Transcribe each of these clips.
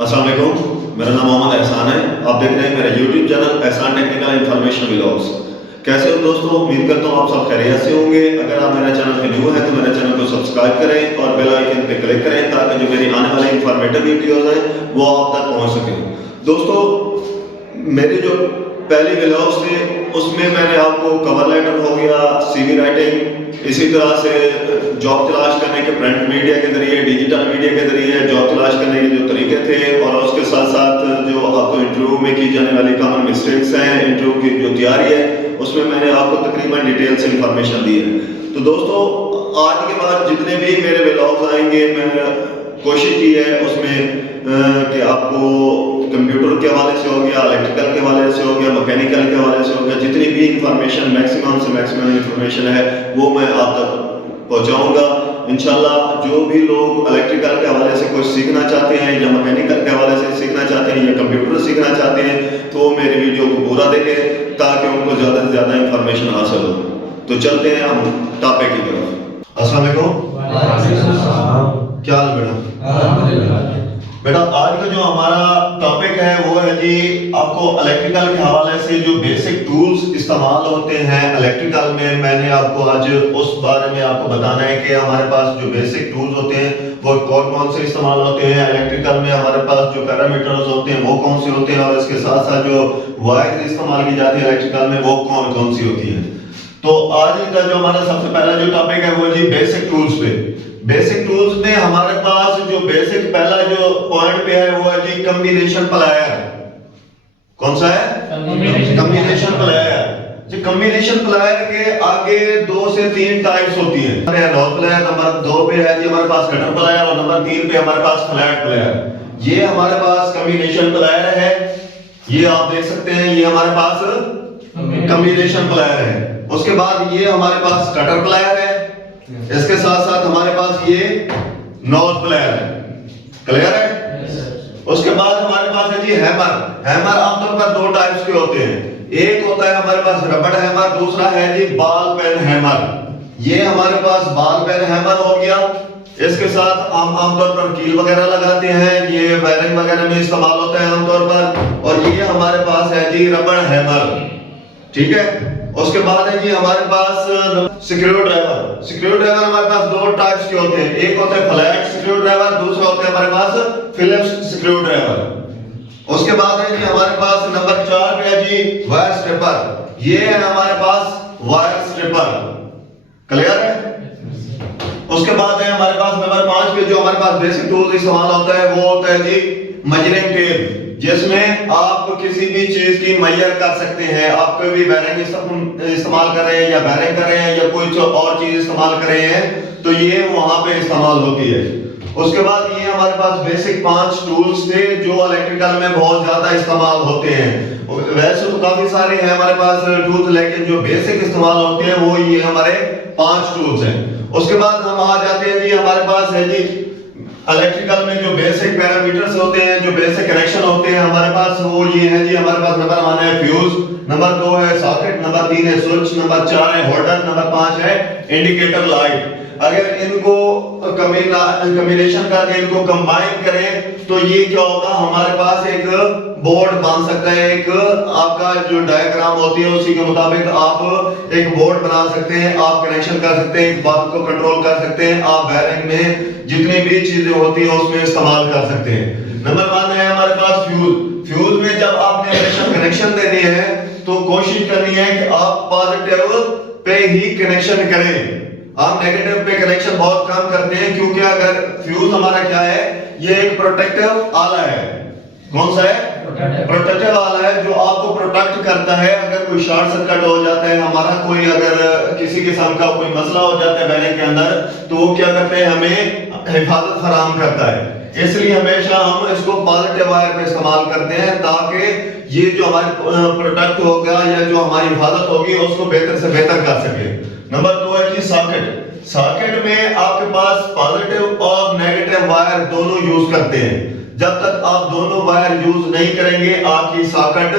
अस्सलाम वालेकुम, मेरा नाम मोहम्मद एहसान है। आप देख रहे हैं मेरा यूट्यूब चैनल एहसान टेक्निकल इन्फॉर्मेशन व्लॉग्स। कैसे हो दोस्तों, उम्मीद करता हूँ आप सब खैरियत से होंगे। अगर आप मेरे चैनल पे न्यू हैं तो मेरे चैनल को सब्सक्राइब करें और बेल आइकन पे क्लिक करें ताकि जो मेरी आने वाली इंफॉर्मेटिव वीडियोस हैं वो आप तक पहुँच सकें। दोस्तों, मेरी जो पहली व्लॉग्स थे उसमें मैंने आपको कवर लेटर हो गया, सीवी राइटिंग, इसी तरह से जॉब तलाश करने के प्रिंट मीडिया के जरिए, डिजिटल मीडिया के जरिए जॉब तलाश करने के जो तरीके थे, और उसके साथ साथ जो आपको इंटरव्यू में की जाने वाली कॉमन मिस्टेक्स हैं, इंटरव्यू की जो तैयारी है उसमें मैंने आपको तकरीबन डिटेल से इंफॉर्मेशन दी है। तो दोस्तों, आज के बाद जितने भी मेरे व्लॉग्स आएंगे मैंने कोशिश की है उसमें कि आपको कंप्यूटर के हवाले से हो गया, इलेक्ट्रिकल के हवाले से हो गया, मैकेनिकल के हवाले से हो गया, जितनी भी इंफॉर्मेशन मैक्सिमम से मैक्सिमम इंफॉर्मेशन है वो मैं आप तक पहुंचाऊंगा इंशाल्लाह। जो भी लोग इलेक्ट्रिकल के हवाले से कुछ सीखना चाहते हैं या मैकेनिकल के हवाले से सीखना चाहते हैं या कंप्यूटर सीखना चाहते हैं तो मेरे वीडियो को पूरा देखें ताकि उनको ज़्यादा से ज़्यादा इंफॉर्मेशन हासिल हो। तो चलते हैं हम टॉपिक की तरफ। अस्सलाम वालेकुम। क्या हाल बेटा? बेटा, आज का जो हमारा टॉपिक है वो है जी आपको इलेक्ट्रिकल के हवाले से जो बेसिक टूल्स इस्तेमाल होते हैं इलेक्ट्रिकल में। मैंने आपको आज उस बारे में आपको बताना है कि हमारे पास जो बेसिक टूल्स होते हैं वो कौन कौन से इस्तेमाल होते हैं इलेक्ट्रिकल में। हमारे पास जो पैरामीटर्स होते हैं वो कौन से होते हैं और इसके साथ साथ जो वायर इस्तेमाल की जाती है इलेक्ट्रिकल में वो कौन कौन सी होती है। तो आज का जो हमारा सबसे पहला जो टॉपिक है वो जी बेसिक टूल्स पे। बेसिक टूल्स में हमारे पास जो बेसिक पहला जो पॉइंट पे है वो है जी कम्बिनेशन प्लायर। कौन सा है? Combination plier. जी कम्बिनेशन प्लायर के आगे 2 से 3 टाइप्स होती हैं। नॉन प्लायर नंबर 2 पे है जी हमारे पास कटर प्लायर और नंबर 3 पे हमारे पास फ्लैट प्लायर। ये हमारे पास कम्बिनेशन प्लायर है, ये आप देख सकते हैं, ये हमारे पास कम्बिनेशन प्लायर है। उसके बाद ये हमारे पास कटर प्लायर है, इसके साथ साथ हमारे पास ये नॉज प्लायर है। क्लियर है? उसके बाद हमारे पास है जी हैमर। हैमर आमतौर पर 2 टाइप्स के होते हैं। एक होता है हमारे पास रबड़ हैमर, दूसरा है जी बॉल पेन हैमर। ये हमारे पास बॉल पेन हैमर हो गया, इसके साथ आमतौर पर कील वगैरह लगाते हैं, ये वायरिंग वगैरह में इस्तेमाल होता है आमतौर पर। और ये हमारे पास है जी रबड़ हैमर। ठीक है? उसके बाद है जी हमारे पास स्क्रू ड्राइवर। स्क्रू ड्राइवर हमारे पास 2 टाइप्स के होते हैं, एक होता है फ्लैट स्क्रू ड्राइवर, दूसरा होता है हमारे पास फिलिप्स स्क्रू ड्राइवर। उसके बाद है जी हमारे पास नंबर 4 पे है जी वायर स्ट्रिपर। ये है हमारे पास वायर स्ट्रिपर। क्लियर है? उसके बाद है हमारे पास नंबर 5 पे जो हमारे पास बेसिक टूल इस्तेमाल होता है वो होता है जी मेजरिंग टेप, जिसमें आप किसी भी चीज की मेजर कर सकते हैं। आप कोई भी बेरिंग इस्तेमाल कर रहे हैं या बेरिंग कर रहे हैं या कोई और चीज इस्तेमाल कर रहे हैं तो ये वहां पे इस्तेमाल होती है। उसके बाद ये हमारे पास बेसिक 5 टूल्स थे जो इलेक्ट्रिकल में बहुत ज्यादा इस्तेमाल होते हैं। वैसे तो काफी सारे हैं हमारे पास टूल्स, लेकिन जो बेसिक इस्तेमाल होते हैं वो ये हमारे 5 टूल्स हैं। उसके बाद हम आ जाते हैं जी हमारे पास है जी इलेक्ट्रिकल में जो बेसिक पैरामीटर्स होते हैं, जो बेसिक कनेक्शन होते हैं हमारे पास वो ये है जी हमारे पास नंबर 1 है फ्यूज, नंबर 2 है सॉकेट, नंबर 3 है स्विच, नंबर 4 है होल्डर, नंबर 5 है इंडिकेटर लाइट। अगर इनको कॉम्बिनेशन करके इनको कंबाइन करें तो ये क्या होगा, हमारे पास एक बोर्ड बन सकता है। एक आपका जो डायग्राम होती है उसी के मुताबिक आप एक बोर्ड बना सकते हैं, आप कनेक्शन कर सकते हैं, बात को कंट्रोल कर सकते हैं, आप वायरिंग में जितनी भी चीजें होती हैं उसमें इस्तेमाल कर सकते हैं। नंबर 1 है हमारे पास फ्यूज। फ्यूज में जब आपने हमेशा कनेक्शन देनी है तो कोशिश करनी है कि आप पॉजिटिव पे ही कनेक्शन करें। आप नेगेटिव पे कनेक्शन बहुत कम करते हैं क्योंकि अगर फ्यूज हमारा क्या है, ये एक प्रोटेक्टिव आला है। कौन सा है? प्रोटेक्टिव आला है जो आपको प्रोटेक्ट करता है। अगर कोई शॉर्ट सर्किट हो जाता है, हमारा कोई अगर किसी किस्म का कोई मसला हो जाता है वायरिंग के अंदर तो वो क्या करते हैं, हमें हिफाजत फराहम करता है। इसलिए हमेशा हम इसको पॉजिटिव वायर पे इस्तेमाल करते हैं ताकि ये जो हमारे प्रोटेक्ट होगा या जो हमारी हिफाजत होगी उसको बेहतर से बेहतर कर सके। नंबर 2 है कि सॉकेट। सॉकेट में आपके पास पॉजिटिव और नेगेटिव वायर दोनों यूज करते हैं। जब तक आप दोनों वायर यूज नहीं करेंगे आपकी सॉकेट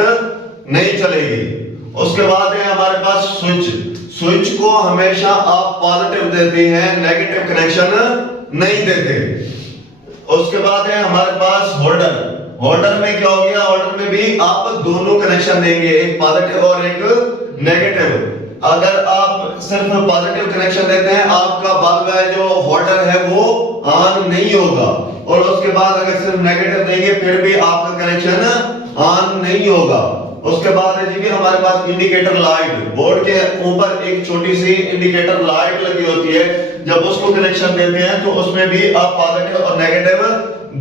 नहीं चलेगी। उसके बाद है हमारे पास स्विच। स्विच को हमेशा आप पॉजिटिव देते हैं, नेगेटिव कनेक्शन नहीं देते। उसके बाद है हमारे पास होल्डर। होल्डर में क्या हो गया, होल्डर में भी आप दोनों कनेक्शन देंगे, एक पॉजिटिव और एक नेगेटिव। अगर आप सिर्फ पॉजिटिव कनेक्शन देते हैं आपका बल्ब है जो होल्डर है वो ऑन नहीं होगा, और उसके बाद अगर सिर्फ नेगेटिव देंगे फिर भी आपका कनेक्शन ऑन नहीं होगा। उसके बाद है जी भी हमारे पास इंडिकेटर लाइट, बोर्ड के ऊपर एक छोटी सी इंडिकेटर लाइट लगी होती है, जब उसको कनेक्शन देते हैं तो उसमें भी आप पॉजिटिव और नेगेटिव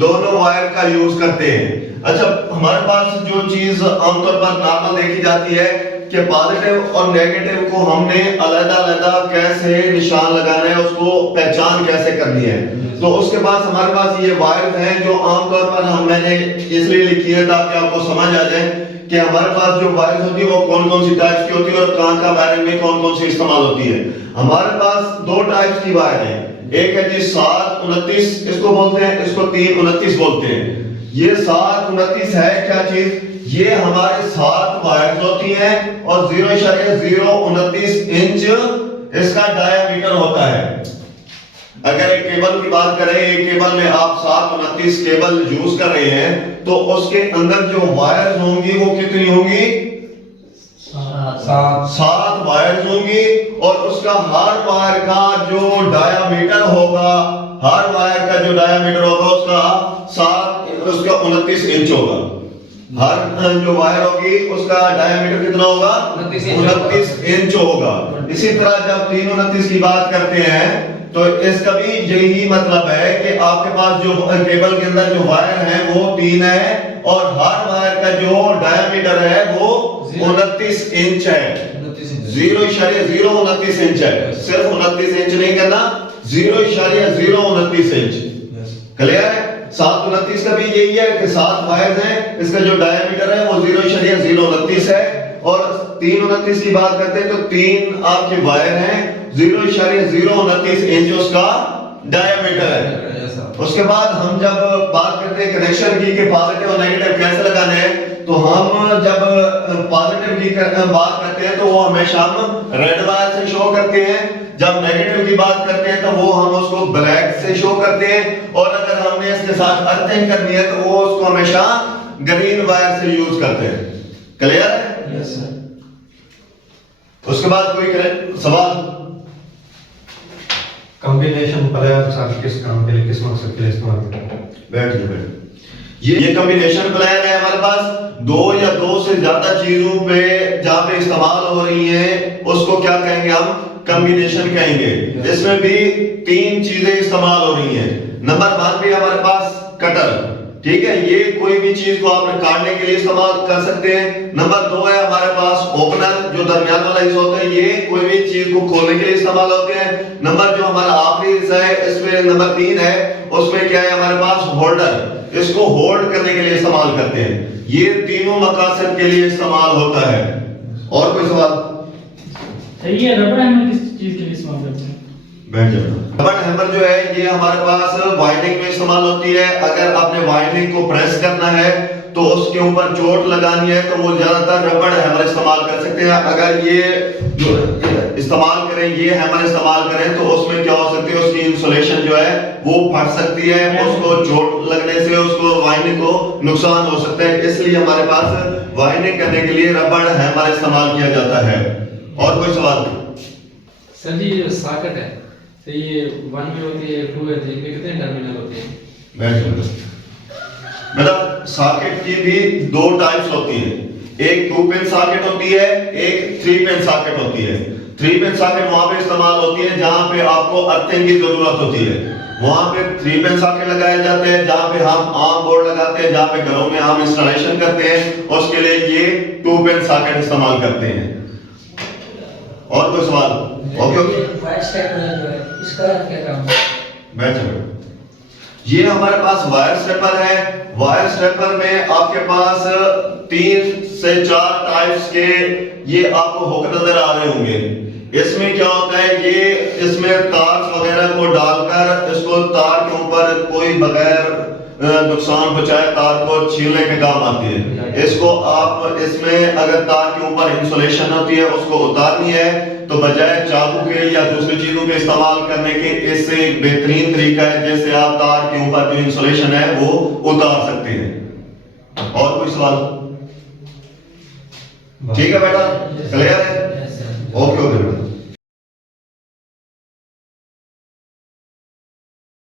दोनों वायर का यूज करते हैं। अच्छा, हमारे पास जो चीज आमतौर पर नॉर्मल देखी जाती है कि पॉजिटिव और नेगेटिव को हमने अलग-अलग कैसे निशान लगाना है, उसको पहचान कैसे करनी है। तो उसके बाद हमारे पास ये वायर हैं जो आमतौर पर मैंने इसलिए लिखी है ताकि आपको समझ आ जाए कि हमारे पास जो वायर होती है वो कौन-कौन सी टाइप्स की होती है और कहां-कहां वायरिंग में कौन-कौन सी इस्तेमाल होती है। हमारे पास दो टाइप्स की वायर है, एक है जी 729 इसको बोलते हैं, इसको 329 बोलते हैं। ये 729 है क्या चीज, ये हमारे 7 वायर्स होती हैं और 0.029 इंच इसका डायामीटर होता है। अगर एक केबल की बात करें, एक केबल में आप 729 केबल यूज कर रहे हैं तो उसके अंदर जो वायर्स होंगी वो कितनी होंगी, 7 वायर्स होंगी, और उसका हर वायर का जो डायामीटर होगा, हर वायर का जो डायामीटर होगा उसका 29 इंच होगा। हर जो वायर होगी उसका डायामीटर कितना होगा, 29 इंच होगा। इसी तरह जब 329 की बात करते हैं तो इसका भी यही मतलब है कि आपके पास जो केबल के अंदर जो वायर है वो 3 है और हर वायर का जो डायामीटर है वो 29 इंच है, 0.029 इंच है। सिर्फ 29 इंच नहीं करना, 0.029 इंच। क्लियर है? 729 का भी यही है कि 7 वायर हैं, इसका जो डायामीटर है वो 0.029 है, और 329 की बात करते हैं तो 3 आपके वायर हैं, 0.029 इंच उसका डायामीटर है। उसके बाद हम जब बात करते हैं कनेक्शन की कि पॉजिटिव और नेगेटिव कैसे लगाने हैं, तो हम जब पॉजिटिव की बात करते हैं तो वो हमेशा हम रेड वायर से शो करते हैं, जब नेगेटिव की बात करते हैं तो वो हम उसको ब्लैक से शो करते हैं, और अगर हमने इसके साथ अर्थिंग करनी है तो वो उसको हमेशा ग्रीन वायर से यूज करते हैं। क्लियर है? Yes sir. उसके बाद कोई सवाल? कॉम्बिनेशन प्लेयर सर किस काम के लिए, किस मकसद के लिए इस्तेमाल करते हैं? बैठ ये कॉम्बिनेशन प्लान है हमारे पास, 2 या 2 से ज्यादा चीजों पे जहां पे इस्तेमाल हो रही है उसको क्या कहेंगे हम, कॉम्बिनेशन कहेंगे। इसमें भी 3 चीजें इस्तेमाल हो रही हैं। नंबर 1 पे हमारे पास कटर, ठीक है, ये कोई भी चीज को आप काटने के लिए इस्तेमाल कर सकते हैं। नंबर 2 है हमारे पास ओपनर, जो दरमियान वाला हिस्सा होता है, ये कोई भी चीज को खोलने के लिए इस्तेमाल होते हैं। नंबर जो हमारा आखिरी हिस्सा है इसमें नंबर 3 है, उसमें क्या है हमारे पास होल्डर, इसको होल्ड करने के लिए इस्तेमाल करते हैं। ये तीनों मकसद के लिए इस्तेमाल होता है। और कोई सवाल? ये रबड़ हैमर किस चीज के लिए इस्तेमाल करते हैं? बैठ जाओ। रबड़ हैमर जो है ये हमारे पास वाइंडिंग में इस्तेमाल होती है। अगर आपने वाइंडिंग को प्रेस करना है तो उसके ऊपर चोट लगानी है तो वो ज्यादातर रबड़ हैमर इस्तेमाल कर सकते हैं। अगर ये इस्तेमाल करें, ये हैमर इस्तेमाल करें तो उसमें क्या हो सकती है, उसकी इंसुलेशन जो है वो फट सकती है, उसको चोट लगने से उसको वाइंडिंग को नुकसान हो सकता है। इसलिए हमारे पास वाइंडिंग करने के लिए रबड़ हैमर इस्तेमाल किया जाता है। और कोई सवाल? सर जी जो सॉकेट है तो ये 1 में होती है, 2 है, 3 में कितने टर्मिनल होते हैं? बेटा सॉकेट की भी 2 टाइप्स होती है, एक 2 पिन सॉकेट होती है, एक 3 पिन सॉकेट होती है। 3 पिन सॉकेट वहां पे इस्तेमाल होती है जहां पे आपको अर्थिंग की जरूरत होती है, वहां पे 3 पिन सॉकेट लगाए जाते हैं। जहां पे हम आम बोर्ड लगाते हैं, जहां पे घरों में हम इंस्टॉलेशन करते हैं, उसके लिए ये 2 पिन सॉकेट इस्तेमाल करते हैं। और कोई सवाल? ओके वायर स्टेपलर जो है इसका क्या काम है? बैठ ये हमारे पास वायर स्टेपलर है। वायर स्टेपलर में आपके पास 3 से 4 टाइप्स के ये आपको हुक नजर आ रहे होंगे। इसमें क्या होता है, ये इसमें तार वगैरह को डालकर इसको तार के ऊपर कोई बगैर नुकसान पहुंचाए तार को छीलने के काम आती है। इसको आप इसमें अगर तार के ऊपर इंसुलेशन होती है उसको उतारनी है तो बजाय चाकू के या दूसरी चीजों के इस्तेमाल करने के इससे एक बेहतरीन तरीका है जिससे आप तार के ऊपर जो इंसुलेशन है वो उतार सकते हैं। और कोई सवाल? ठीक है बेटा, क्लियर है?